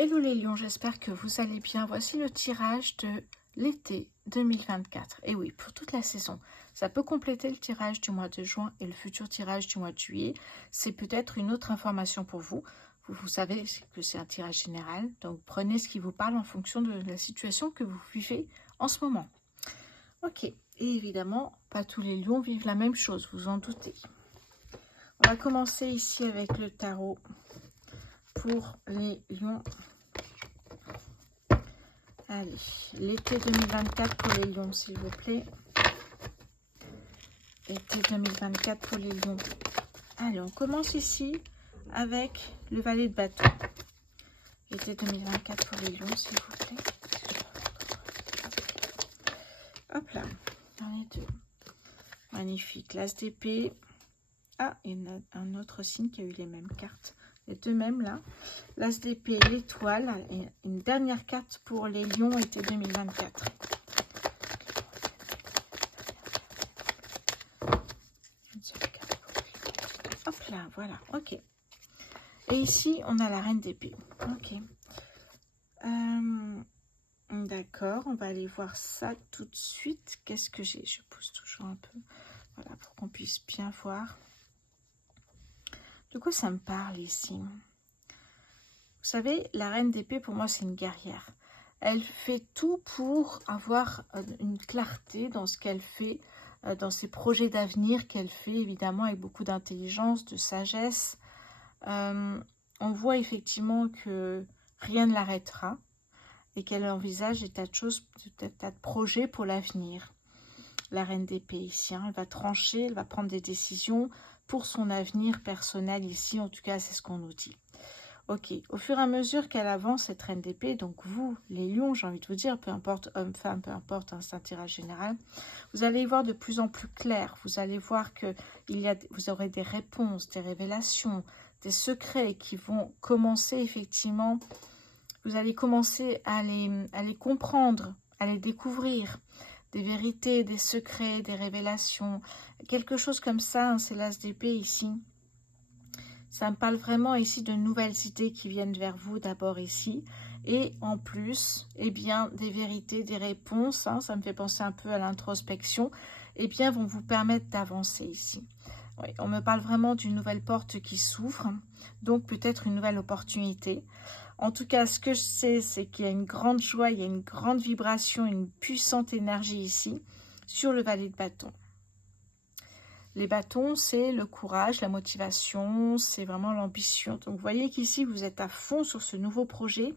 Hello les lions, j'espère que vous allez bien. Voici le tirage de l'été 2024. Et oui, pour toute la saison. Ça peut compléter le tirage du mois de juin et le futur tirage du mois de juillet. C'est peut-être une autre information pour vous. Vous savez que c'est un tirage général, donc prenez ce qui vous parle en fonction de la situation que vous vivez en ce moment. Ok, et évidemment, pas tous les lions vivent la même chose, vous en doutez. On va commencer ici avec le tarot pour les lions. Allez, l'été 2024 pour les lions, s'il vous plaît. Été 2024 pour les lions. Allez, on commence ici avec le valet de bâton. Été 2024 pour les lions, s'il vous plaît. Hop là, dans les deux. Magnifique, l'as d'épée. Ah, il y en a un autre signe qui a eu les mêmes cartes. Les deux mêmes là. L'as d'épée, l'étoile. Et une dernière carte pour les lions, été 2024. Hop là, voilà, ok. Et ici, on a la reine d'épée. Ok. D'accord, on va aller voir ça tout de suite. Qu'est-ce que j'ai? Je pousse toujours un peu. Voilà, pour qu'on puisse bien voir. De quoi ça me parle ici? Vous savez, la reine d'épée, pour moi, c'est une guerrière. Elle fait tout pour avoir une clarté dans ce qu'elle fait, dans ses projets d'avenir qu'elle fait, évidemment, avec beaucoup d'intelligence, de sagesse. On voit effectivement que rien ne l'arrêtera et qu'elle envisage des tas de choses, des tas de projets pour l'avenir. La reine d'épée ici, hein, elle va trancher, elle va prendre des décisions pour son avenir personnel ici, en tout cas c'est ce qu'on nous dit. Ok, au fur et à mesure qu'elle avance, cette reine d'épée, donc vous, les lions, j'ai envie de vous dire, peu importe homme, femme, peu importe, hein, c'est un tirage général, vous allez y voir de plus en plus clair, vous allez voir que vous aurez des réponses, des révélations, des secrets qui vont commencer effectivement, vous allez commencer à les comprendre, à les découvrir, des vérités, des secrets, des révélations, quelque chose comme ça, hein, c'est l'as d'épée ici. Ça me parle vraiment ici de nouvelles idées qui viennent vers vous d'abord ici. Et en plus, eh bien, des vérités, des réponses, hein, ça me fait penser un peu à l'introspection, eh bien, vont vous permettre d'avancer ici. Oui, on me parle vraiment d'une nouvelle porte qui s'ouvre, donc peut-être une nouvelle opportunité. En tout cas, ce que je sais, c'est qu'il y a une grande joie, il y a une grande vibration, une puissante énergie ici sur le valet de bâton. Les bâtons, c'est le courage, la motivation, c'est vraiment l'ambition. Donc, vous voyez qu'ici, vous êtes à fond sur ce nouveau projet,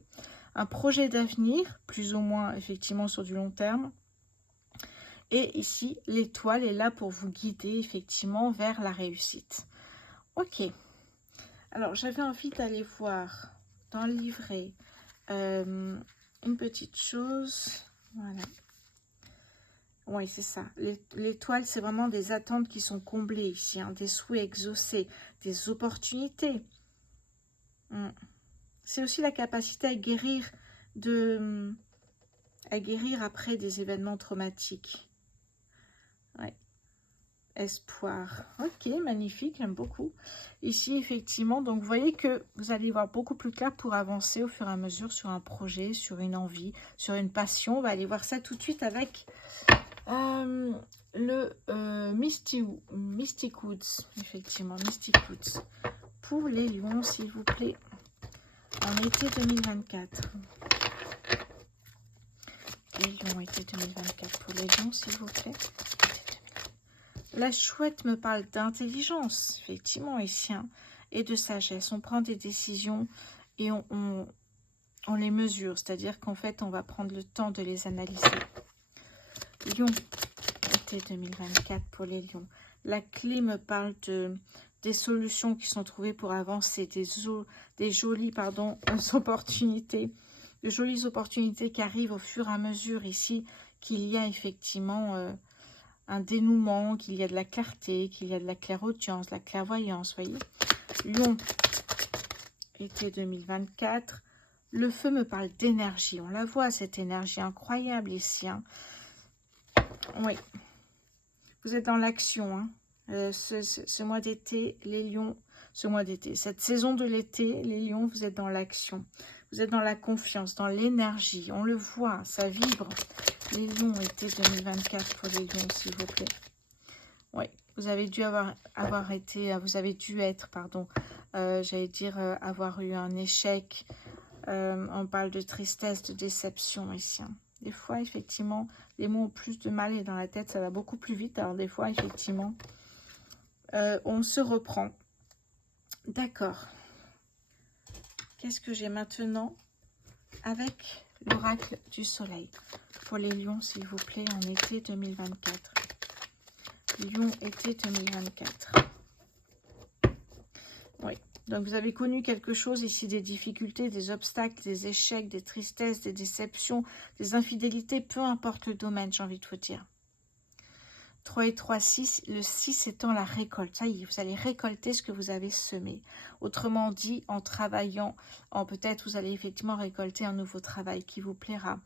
un projet d'avenir, plus ou moins, effectivement, sur du long terme. Et ici, l'étoile est là pour vous guider, effectivement, vers la réussite. Ok. Alors, j'avais envie d'aller voir dans le livret une petite chose. Voilà. Oui, c'est ça. L'étoile, c'est vraiment des attentes qui sont comblées ici, hein, des souhaits exaucés, des opportunités. C'est aussi la capacité à guérir après des événements traumatiques. Ouais. Espoir. Ok, magnifique, j'aime beaucoup. Ici, effectivement, donc vous voyez que vous allez voir beaucoup plus clair pour avancer au fur et à mesure sur un projet, sur une envie, sur une passion. On va aller voir ça tout de suite avec le Mystic Woods, effectivement, Mystic Woods. Pour les lions, s'il vous plaît, en été 2024. Les lions, été 2024 pour les lions, s'il vous plaît. La chouette me parle d'intelligence, effectivement, ici, hein, et de sagesse. On prend des décisions et on les mesure, c'est-à-dire qu'en fait, on va prendre le temps de les analyser. Lion, été 2024 pour les lions. La clé me parle des solutions qui sont trouvées pour avancer, des jolies opportunités, de jolies opportunités qui arrivent au fur et à mesure ici, qu'il y a effectivement un dénouement, qu'il y a de la clarté, qu'il y a de la clairaudience, de la clairvoyance, voyez. Lion, été 2024. Le feu me parle d'énergie. On la voit, cette énergie incroyable ici. Hein. Oui. Vous êtes dans l'action. Hein. Ce mois d'été, les lions, cette saison de l'été, les lions, vous êtes dans l'action. Vous êtes dans la confiance, dans l'énergie. On le voit, ça vibre. Les lions, été 2024 pour les lions, s'il vous plaît. Oui, vous avez dû j'allais dire, avoir eu un échec. On parle de tristesse, de déception ici. Hein. Des fois, effectivement, les mots ont plus de mal et dans la tête, ça va beaucoup plus vite. Alors, des fois, effectivement, on se reprend. D'accord. Qu'est-ce que j'ai maintenant avec l'oracle du soleil pour les lions, s'il vous plaît, en été 2024. Lion, été 2024. Oui. Donc, vous avez connu quelque chose ici, des difficultés, des obstacles, des échecs, des tristesses, des déceptions, des infidélités, peu importe le domaine, j'ai envie de vous dire. 3 et 3, 6, le 6 étant la récolte. Ça y est, vous allez récolter ce que vous avez semé. Autrement dit, en travaillant, peut-être vous allez effectivement récolter un nouveau travail qui vous plaira.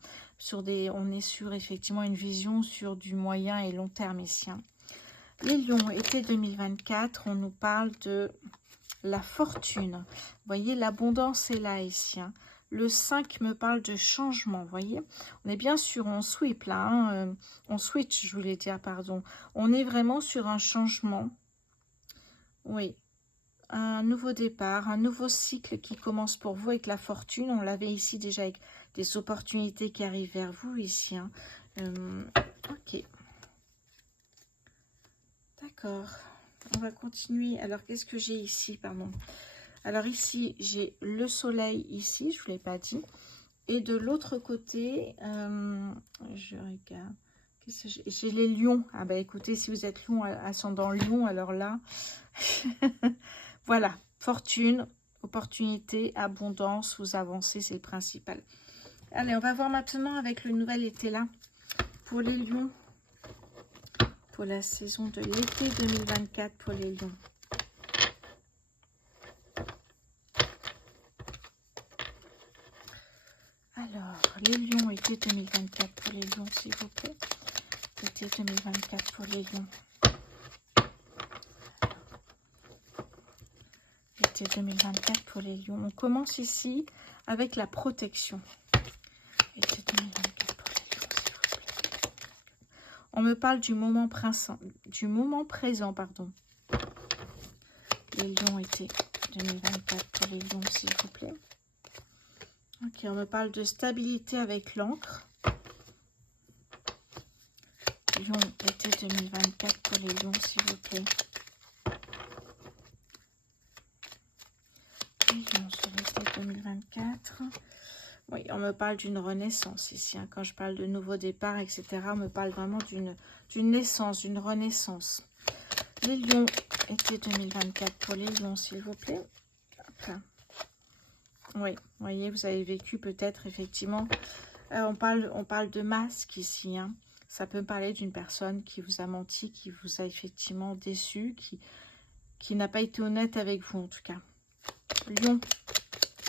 On est sur effectivement une vision sur du moyen et long terme ici. Hein. Les lions, été 2024, on nous parle de la fortune. Vous voyez, l'abondance est là ici. Hein. Le 5 me parle de changement, vous voyez. On est bien sûr, on sweep là, hein, on switch, je voulais dire, pardon. On est vraiment sur un changement. Oui, un nouveau départ, un nouveau cycle qui commence pour vous avec la fortune. On l'avait ici déjà avec des opportunités qui arrivent vers vous ici. Hein. Ok. D'accord. On va continuer. Alors, qu'est-ce que j'ai ici, pardon. Alors ici, j'ai le soleil ici, je ne vous l'ai pas dit. Et de l'autre côté, je regarde. J'ai les lions. Ah bah écoutez, si vous êtes lion, ascendant lion, alors là, voilà, fortune, opportunité, abondance, vous avancez, c'est le principal. Allez, on va voir maintenant avec le nouvel été là, pour les lions, pour la saison de l'été 2024 pour les lions. Alors, les lions, été 2024 pour les lions, s'il vous plaît. Été 2024 pour les lions. Été 2024 pour les lions. On commence ici avec la protection. Été 2024 pour les lions, s'il vous plaît. On me parle du moment présent, pardon. Les lions, été 2024 pour les lions, s'il vous plaît. Ok, on me parle de stabilité avec l'encre. Lion, été 2024 pour les lions, s'il vous plaît. Les lions sur l'été 2024. Oui, on me parle d'une renaissance ici. Hein. Quand je parle de nouveau départ, etc., on me parle vraiment d'une naissance, d'une renaissance. Les lions, été 2024 pour les lions, s'il vous plaît. Hop. Oui, vous voyez, vous avez vécu peut-être effectivement, on parle de masque ici. Hein. Ça peut parler d'une personne qui vous a menti, qui vous a effectivement déçu, qui n'a pas été honnête avec vous en tout cas. Lion,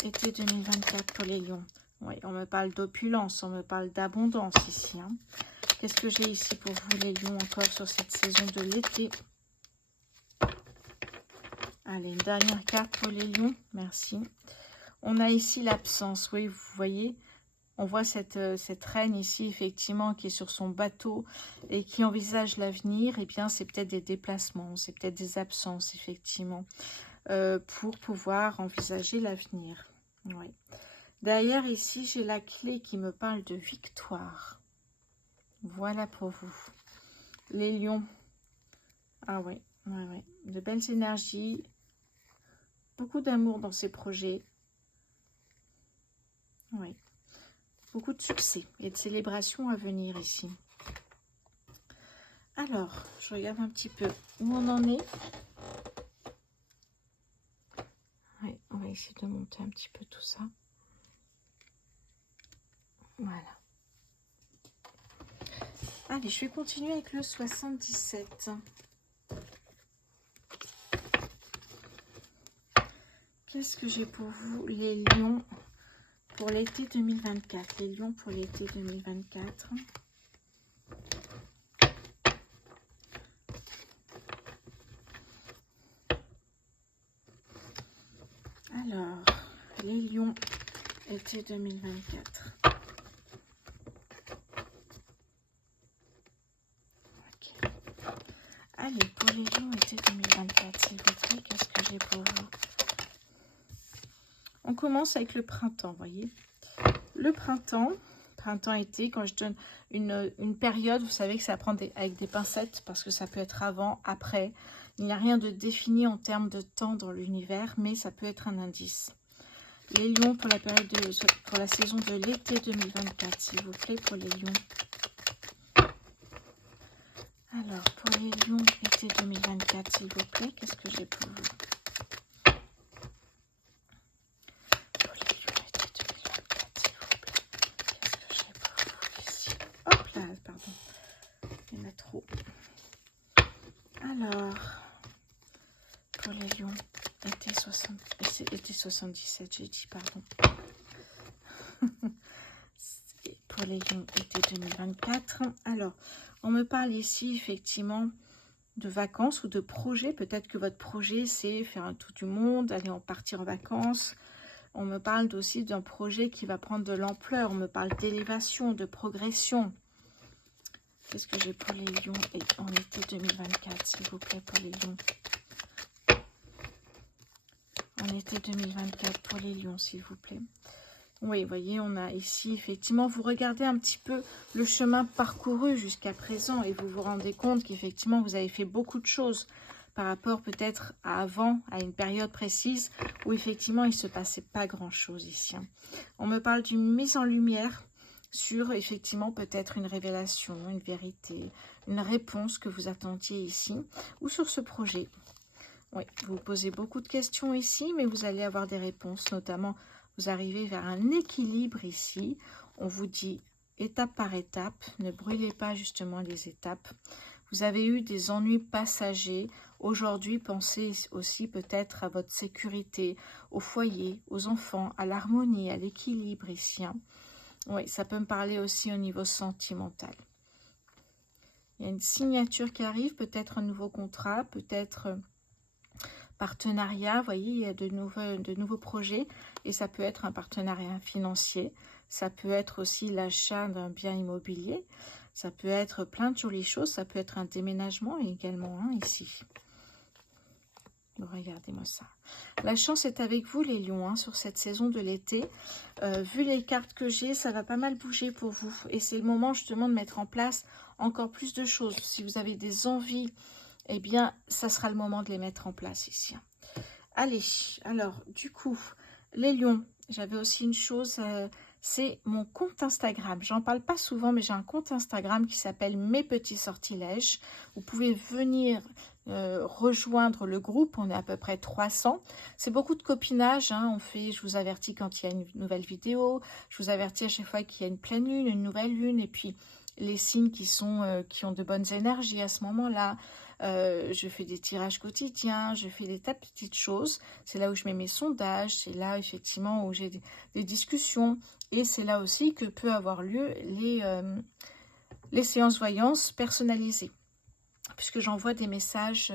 été 2024 pour les lions. Oui, on me parle d'opulence, on me parle d'abondance ici. Hein. Qu'est-ce que j'ai ici pour vous les lions encore sur cette saison de l'été? Allez, une dernière carte pour les lions, merci. On a ici l'absence, oui, vous voyez, on voit cette reine ici, effectivement, qui est sur son bateau et qui envisage l'avenir. Eh bien, c'est peut-être des déplacements, c'est peut-être des absences, effectivement, pour pouvoir envisager l'avenir. Oui. Derrière, ici, j'ai la clé qui me parle de victoire. Voilà pour vous. Les lions. Ah oui, ouais, ouais. De belles énergies, beaucoup d'amour dans ces projets. Oui. Beaucoup de succès et de célébrations à venir ici. Alors, je regarde un petit peu où on en est. Oui, on va essayer de monter un petit peu tout ça. Voilà. Allez, je vais continuer avec le 77. Qu'est-ce que j'ai pour vous, les lions, pour l'été 2024? Les lions pour l'été 2024. Alors, les lions, été 2024. Ok. Allez, pour les lions, été 2024, s'il vous plaît, qu'est-ce que j'ai pour vous? On commence avec le printemps, voyez. Le printemps-été, quand je donne une période, vous savez que ça prend avec des pincettes, parce que ça peut être avant, après. Il n'y a rien de défini en termes de temps dans l'univers, mais ça peut être un indice. Les lions pour la période pour la saison de l'été 2024, s'il vous plaît, pour les lions. Alors, pour les lions, été 2024, s'il vous plaît, qu'est-ce que j'ai pour vous? Pour les lions, été 2024, s'il vous plaît, qu'est-ce que j'ai pour vous ici? Hop là, pardon, il y en a trop. Alors, pour les lions, été 77, j'ai dit, pardon. Pour les lions, été 2024. Alors, on me parle ici, effectivement, de vacances ou de projets. Peut-être que votre projet, c'est faire un tour du monde, aller en partir en vacances. On me parle aussi d'un projet qui va prendre de l'ampleur. On me parle d'élévation, de progression. Qu'est-ce que j'ai pour les lions en été 2024, s'il vous plaît, pour les lions? En été 2024, pour les lions, s'il vous plaît. Oui, vous voyez, on a ici, effectivement, vous regardez un petit peu le chemin parcouru jusqu'à présent et vous vous rendez compte qu'effectivement, vous avez fait beaucoup de choses par rapport peut-être à avant, à une période précise où effectivement, il ne se passait pas grand-chose ici. On me parle d'une mise en lumière sur, effectivement, peut-être une révélation, une vérité, une réponse que vous attendiez ici ou sur ce projet. Oui, vous posez beaucoup de questions ici, mais vous allez avoir des réponses, notamment... Vous arrivez vers un équilibre ici. On vous dit étape par étape. Ne brûlez pas justement les étapes. Vous avez eu des ennuis passagers. Aujourd'hui, pensez aussi peut-être à votre sécurité, au foyer, aux enfants, à l'harmonie, à l'équilibre ici. Oui, ça peut me parler aussi au niveau sentimental. Il y a une signature qui arrive, peut-être un nouveau contrat, peut-être... partenariat, vous voyez, il y a de nouveaux projets et ça peut être un partenariat financier, ça peut être aussi l'achat d'un bien immobilier, ça peut être plein de jolies choses, ça peut être un déménagement également ici. Regardez-moi ça. La chance est avec vous les lions sur cette saison de l'été. Vu les cartes que j'ai, ça va pas mal bouger pour vous et c'est le moment justement de mettre en place encore plus de choses. Si vous avez des envies, eh bien, ça sera le moment de les mettre en place ici. Allez, alors, du coup, les lions, j'avais aussi une chose, c'est mon compte Instagram. J'en parle pas souvent, mais j'ai un compte Instagram qui s'appelle Mes Petits Sortilèges. Vous pouvez venir rejoindre le groupe, on est à peu près 300. C'est beaucoup de copinage, on fait, je vous avertis quand il y a une nouvelle vidéo, je vous avertis à chaque fois qu'il y a une pleine lune, une nouvelle lune, et puis les signes qui ont de bonnes énergies à ce moment-là. Je fais des tirages quotidiens, je fais des tas de petites choses. C'est là où je mets mes sondages, c'est là effectivement où j'ai des discussions. Et c'est là aussi que peut avoir lieu les séances voyances personnalisées. Puisque j'envoie des messages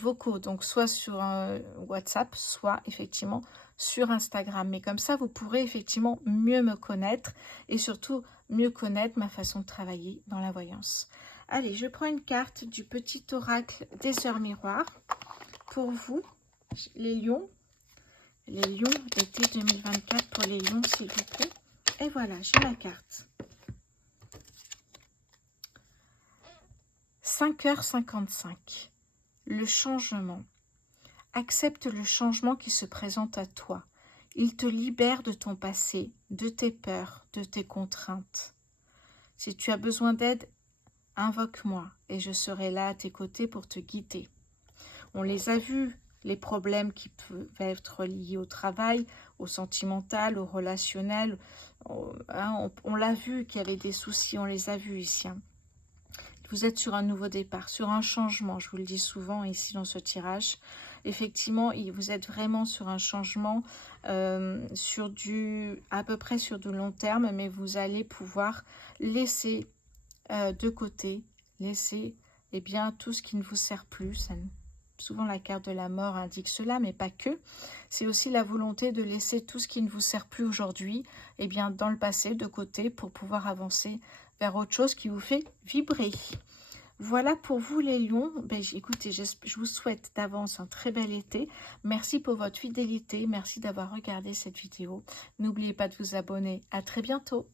vocaux, donc soit sur WhatsApp, soit effectivement sur Instagram. Mais comme ça, vous pourrez effectivement mieux me connaître et surtout mieux connaître ma façon de travailler dans la voyance. Allez, je prends une carte du petit oracle des heures miroirs pour vous, les lions. Les lions, été 2024 pour les lions, s'il vous plaît. Et voilà, j'ai la carte. 5h55. Le changement. Accepte le changement qui se présente à toi. Il te libère de ton passé, de tes peurs, de tes contraintes. Si tu as besoin d'aide, invoque-moi et je serai là à tes côtés pour te guider. On les a vus, les problèmes qui peuvent être liés au travail, au sentimental, au relationnel. On l'a vu qu'il y avait des soucis, on les a vus ici. Vous êtes sur un nouveau départ, sur un changement, je vous le dis souvent ici dans ce tirage. Effectivement, vous êtes vraiment sur un changement à peu près sur du long terme, mais vous allez pouvoir laisser de côté, laisser tout ce qui ne vous sert plus. souvent la carte de la mort indique cela, mais pas que. C'est aussi la volonté de laisser tout ce qui ne vous sert plus aujourd'hui, eh bien dans le passé, de côté, pour pouvoir avancer vers autre chose qui vous fait vibrer. Voilà pour vous les lions. Ben, écoutez, je vous souhaite d'avance un très bel été. Merci pour votre fidélité. Merci d'avoir regardé cette vidéo. N'oubliez pas de vous abonner. À très bientôt.